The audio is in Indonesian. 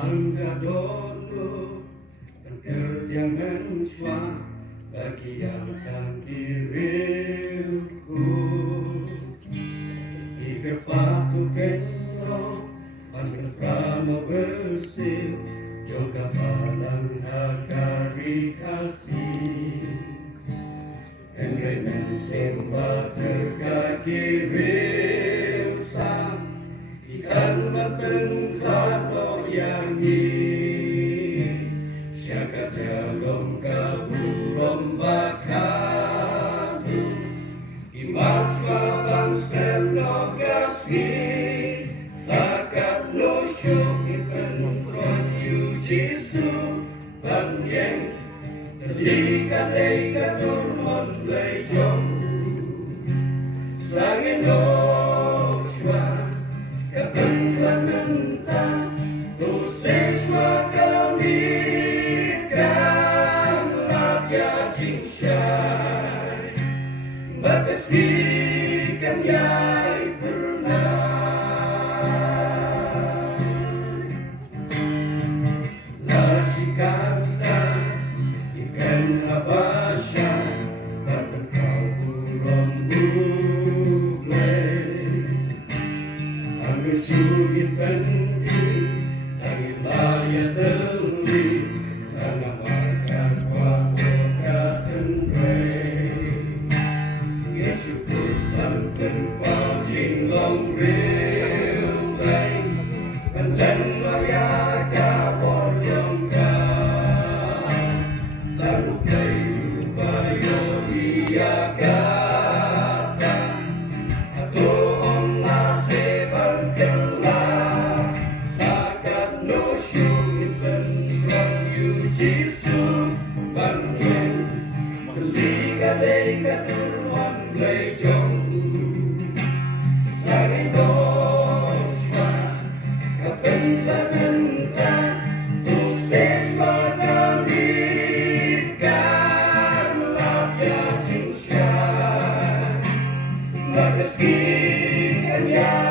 Angkatonu jangan syua bagi yang akan diriku Iker patu kenyo Angkat prama bersih Jongka palang hakari kasih Engkau sembah terkaki rilsa Ikan berpengkado yang Siaka jalong kaburong bakadu Imaswa bang senogasi Sakat losyuk ipenukron yu jisu Banyeng terlikat-likat turmon lejong Sangin losywa kapengklan mentah Tuseswa kami Bakas ikan yai pernah Lasikanta ikan habasya Bahkan kau burung buglai Anggur sugit pendi Tangi laya teli Karena makan wapot Bao trình lòng rêu tay Cần lần vào ya ca bỏ trong ca Ta một cây đủ và yo đi ya ca ta Ta tô om la se bằng chân la Sa cát nô shu in sân con yu jisu bằng nguyên Kali ka lay ka turwan lay trong Sangin doshwa kapenta Tuseswa kamikan Lapya jinsya Magaskikan ya